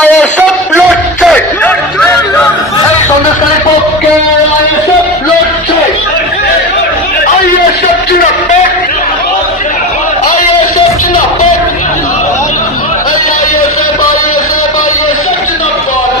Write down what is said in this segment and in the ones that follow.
ISF লড়ছে, সন্দেশকারীর পক্ষে ISF লড়ছে। আইএসএফ জিন্দাবাদ, আইএসএফ জিন্দাবাদ, আইএসএফ আইএসএফ আইএসএফ জিন্দাবাদ।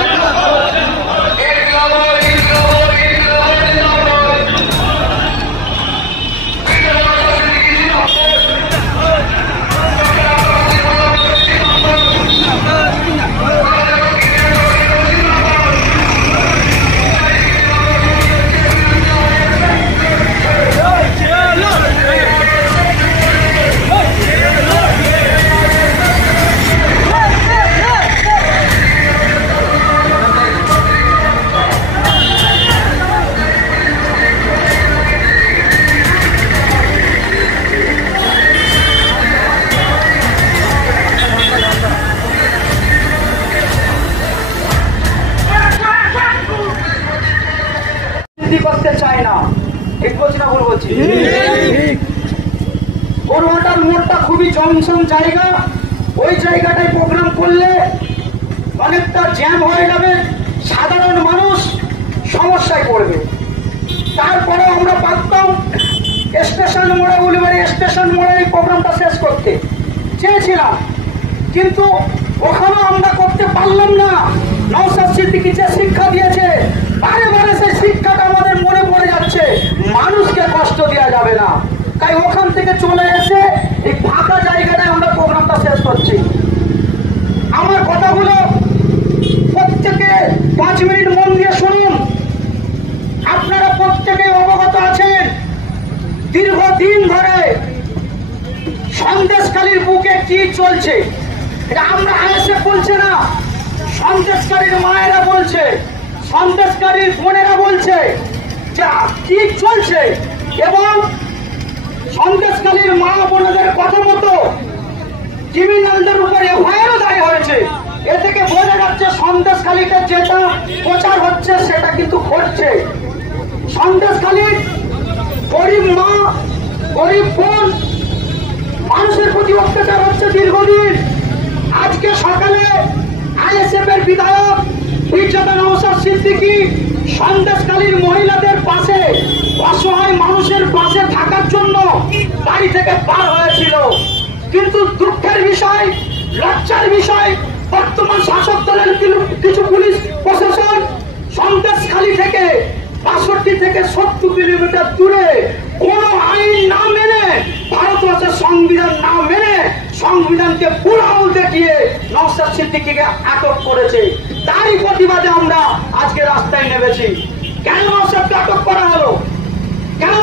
করতে চায় না, ঠিক বলছি না ভুল বলছি? গরুহাটার মোড়টা খুবই জমজম জায়গা, ওই জায়গাটায় প্রোগ্রাম করলে অনেকটা জ্যাম হয়ে যাবে, সাধারণ মানুষ সমস্যায় পড়বে। তারপরে আমরা পারতাম স্টেশন মোড়ে, উলিবাড়ি স্টেশন মোড়ে এই প্রোগ্রামটা শেষ করতে চেয়েছিলাম, কিন্তু ওখানেও আমরা করতে পারলাম না। নওশাদ সিদ্দিকী যে শিক্ষা দিয়েছে, বারে বারে সেই শিক্ষাটা আমাদের মনে পড়ে যাচ্ছে, মানুষকে কষ্ট দেওয়া যাবে না। তাই ওখান থেকে চলে এসে এই ফাঁকা জায়গাটায় আমরা প্রোগ্রামটা শেষ করছি। আমার কথাগুলো প্রত্যেকে 5 মিনিট মন দিয়ে শুনুন। আপনারা প্রত্যেকে অবগত আছেন, দীর্ঘদিন ধরে সন্দেশখালীর বুকে কি চলছে, এটা আমরা আইএসএফ বলছে না, সন্দেশখালীর মায়েরা বলছে, সন্দেশখালীর বোনেরা বলছে যে কি চলছে। এবং সন্দেশখালীর মা বোনদের কথা মতো ক্রিমিনালদের উপর এফআইআরও দায়ের হয়েছে। এ থেকে বোঝা যাচ্ছে সন্দেশখালীতে যেটা প্রচার হচ্ছে সেটা কিন্তু ঘটছে। সন্দেশখালীর গরিব মা, গরিব বোন, মানুষের প্রতি অত্যাচার হচ্ছে দীর্ঘদিন। আজকে সকালে আইএসএফ এর বিধায়ক মির্জাদা নওশাদ সিদ্দিকী সন্দেশখালীর মহিলাদের পাশে, অসহায় মানুষের পাশে থাকার জন্য বাড়ি থেকে পার হয়েছিল। কিন্তু দুঃখের বিষয়, লজ্জার বিষয়, বর্তমান শাসক দলের কিছু পুলিশ প্রশাসন সন্দেশখালী থেকে 65 থেকে 70 কিলোমিটার দূরে কোন আইন না মেনে, ভারতবর্ষের সংবিধান না মেনে, সংবিধানকে পুরাল দেখিয়ে নওশাদ সিদ্দিকীকে আটক করেছে। তারই প্রতিবাদে আমরা আজকে রাস্তায় নেমেছি। কেন নওশাদকে আটক করা হলো? কেন?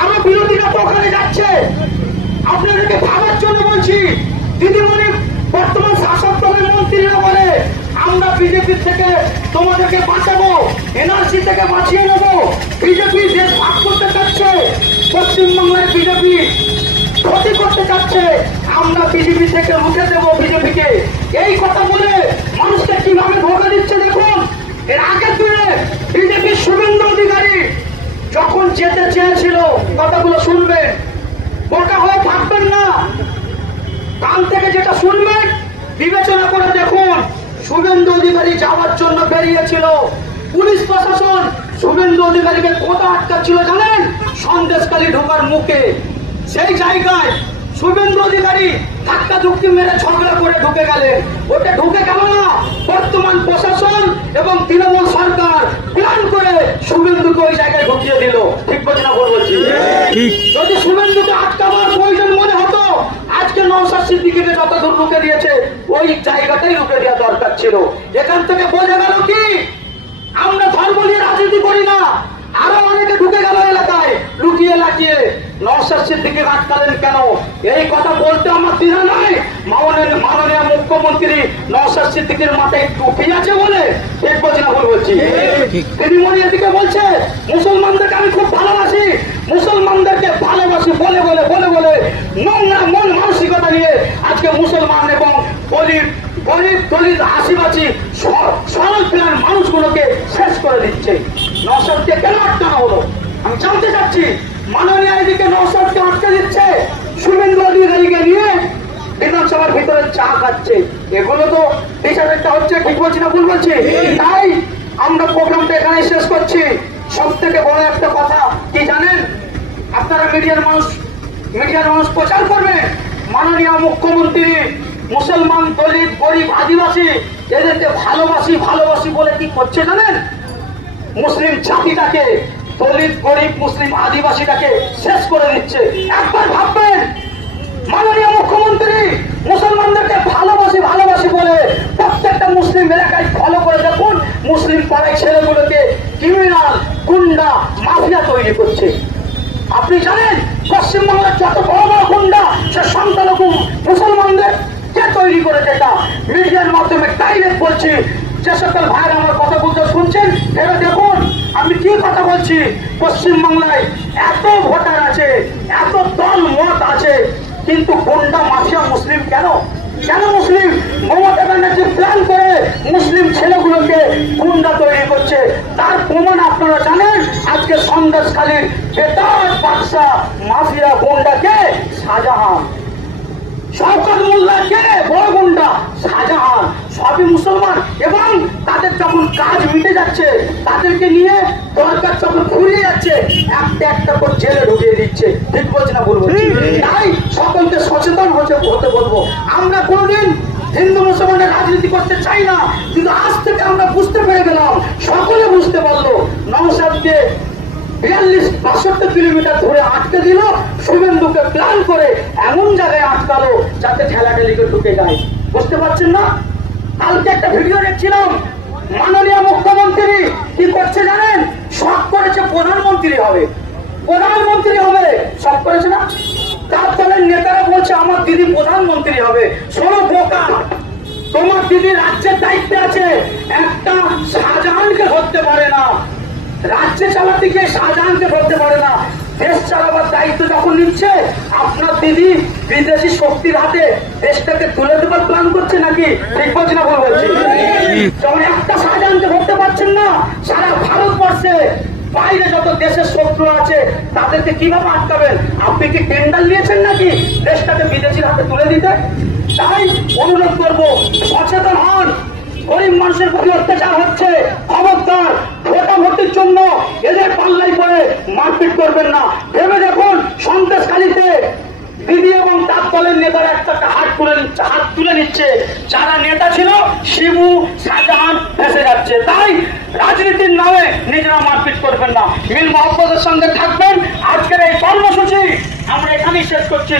আমার বিরোধীরা তো ওখানে যাচ্ছে, আপনাদেরকে ভাবার জন্য বলছি। দিদিমণি বর্তমান শাসক দলের মন্ত্রীরা বলে আমরা বিজেপি থেকে তোমাদেরকে বাঁচাবো, এনআরসি থেকে বাঁচিয়ে নেবো। বিজেপি দেশ ভাগ করতে চাচ্ছে, পশ্চিমবাংলায় বিজেপি ক্ষতি করতে চাচ্ছে, আমরা বিজেপি থেকে রুখে দেবো বিজেপিকে। এই কথা বলে মানুষকে কিভাবে ধোঁকা দিচ্ছে দেখুন। এর আগের দিনে বিজেপির শুভেন্দু অধিকারী যখন যেতে চেয়েছিল, কথাগুলো শুনবেন, বোকা হয়ে থাকবেন না, কান থেকে যেটা শুনবেন বিবেচনা করে দেখুন। শুভেন্দু অধিকারী যাওয়ার জন্য বেরিয়েছিল, পুলিশ প্রশাসন শুভেন্দু অধিকারীকে কোথা আটকাচ্ছিল জানেন? সন্দেশখালী ঢোকার মুখে। সেই জায়গায় শুভেন্দু অধিকারী ধাক্কা ধুক্কি মেরে ঝগড়া করে ঢুকে গেলেন। ওটা ঢুকে গেল না, বর্তমান প্রশাসন এবং তৃণমূল সরকার প্ল্যান করে শুভেন্দুকে ওই জায়গায় ঢুকিয়ে দিল। ঠিক বলছি না ভুল বলছি? যদি শুভেন্দুকে আটকাবার প্রয়োজন মনে হতো, আজকে নওশাদ সিদ্দিকীকে যত দূর রুখে দিয়েছে ওই জায়গাটাই রুখে দেওয়া দরকার ছিল। এখান থেকে বোঝা গেল কি আমরা ধর্ম নিয়ে রাজনীতি করি না। আরো অনেকে ঢুকে গেল এলাকায় লুকিয়ে লাকিয়ে। নওশাদ সিদ্দিকী আটকালেন কেন? এই কথা বলতে আমার দ্বিধা নাই। মাননীয় মুখ্যমন্ত্রী নওশাদ সিদ্দিকীর মাথায় টুপি আছে বলে, ঠিক বলছি না ভুল বলছি? তিনি মনে এদিকে বলছে মুসলমানদেরকে আমি খুব ভালোবাসি, মুসলমানদেরকে ভালোবাসি বলে বলে বলে বলে নোংরা মন মানসিকতা নিয়ে আজকে মুসলমান এবং গরিব দলিত আশিবাসী সরল প্রাণ মানুষগুলোকে শেষ করে দিচ্ছে। নওশাদকে কেন আটকানো হলো আমি জানতে চাচ্ছি। মাননীয় এদিকে নওশাদকে আটকে দিচ্ছে, শুভেন্দু অধিকারীকে নিয়ে বিধানসভার ভিতরে চা খাচ্ছে। এগুলো তো বিচারটা হচ্ছে, ঠিক বলছি না ভুল বলছি? তাই আমরা প্রোগ্রামটা এখানে শেষ করছি। সব থেকে বড় একটা কথা কি জানেন, আপনারা মিডিয়ার মানুষ প্রচার করবেন মাননীয় মুখ্যমন্ত্রী মুসলমান, দলিত, গরিব, আদিবাসী এদেরকে ভালোবাসি বলে কি করছে জানেন? মুসলিম জাতিটাকে, দলিত, গরিব, মুসলিম, আদিবাসীটাকে শেষ করে দিচ্ছে। একবার ভাববেন, মাননীয় মুখ্যমন্ত্রী মুসলমানদেরকে ভালোবাসি বলে প্রত্যেকটা মুসলিম এলাকায় ফলো করে দেখুন, মুসলিম পাড়ায় ছেলেগুলোকে ক্রিমিনাল, গুন্ডা, মাফিয়া তৈরি করছে। আপনি জানেন পশ্চিমবাংলার যত বড় বড় গুন্ডা সে সংখ্যালঘু মুসলমানদের কে তৈরি করেছে? এটা মিডিয়ার মাধ্যমে ডাইরেক্ট বলছি। যে সকল ভাইয়ের আমার কথা বলতে শুনছেন ভেবে দেখুন আমি কি কথা বলছি। পশ্চিমবাংলায় এত ভোটার আছে, এত দল মত আছে, কিন্তু গুন্ডা, মাফিয়া মুসলিম কেন? মুসলিম? মমতা ব্যানার্জি প্ল্যান করে মুসলিম ছেলেগুলোকে গুন্ডা তৈরি করছে। তার প্রমাণ আপনারা জানেন, আজকে সন্দেশখালীর বেতাজ বাদশা মাফিয়া গুন্ডাকে শাহজাহান, শওকত মোল্লাকে বড় গুন্ডা শাহজাহান, সবই মুসলমান। এবং তাদের যখন কাজ মিটে যাচ্ছে, তাদেরকে নিয়ে দরকার যখন ঘুরিয়ে যাচ্ছে, একটা করে জেলে ঢুকিয়ে দিচ্ছে। ঠিক বলছি না ভুল বলছি? তাই সকলকে সচেতন হতে বলবো। আমরা কোনোদিন হিন্দু মুসলমানের রাজনীতি করতে চাই না, কিন্তু আজ থেকে আমরা বুঝতে পেরে গেলাম, সকলে বুঝতে পারলো। নওশাদকে 42-62 কিলোমিটার ধরে আটকে দিল, শুভেন্দুকে প্ল্যান করে এমন জায়গায় আটকালো যাতে ঠেলাঠেলিকে ঢুকে যায়। বুঝতে পারছেন না? কালকে একটা ভিডিও দেখছিলাম, মাননীয় মুখ্যমন্ত্রী কি করছে জানেন? শখ করেছে প্রধানমন্ত্রী হবে, শখ করেছে না? তার দলের নেতারা বলছে আমার দিদি প্রধানমন্ত্রী হবে। শোনো বোকা, তোমার দিদি রাজ্যের দায়িত্বে আছে, একটা শাহজাহানকে ধরতে পারে না, রাজ্যে চালাতে গিয়ে শাহজাহানকে ধরতে পারে না। দেশ চালাবার দায়িত্ব যখন নিচ্ছে, আপনার দিদি বিদেশি শক্তির হাতে দেশটাকে তুলে দেবার প্ল্যান করছে নাকি? ঠিক বলছি না ভুল বলছি? যখন একটা শাহজাহানকে ধরতে পারছেন না, সারা ভারতবর্ষে বাইরে যত দেশের শত্রু আছে তাদেরকে কিভাবে আটকাবেন? আপনি কি টেন্ডার নিয়েছেন নাকি দেশটাকে বিদেশির হাতে তুলে দিতে? তাই অনুরোধ করবো, সচেতন হন। গরিব মানুষের প্রতি অত্যাচার হচ্ছে, খবরদার। ভোটাভুটির জন্য এদের পাল্লাই করে মারপিট করবেন না। ভেবে দেখুন, সন্দেশখালীতে দিদি এবং তার দলের নেতারা একটা হাত তুলে নিচ্ছে। যারা নেতা ছিল শিবু, শাহজাহান ভেসে যাচ্ছে। তাই রাজনীতির নামে নিজেরা মারপিট করবেন না, মিল মহব্বতের সঙ্গে থাকবেন। আজকের এই কর্মসূচি আমরা এখানেই শেষ করছি।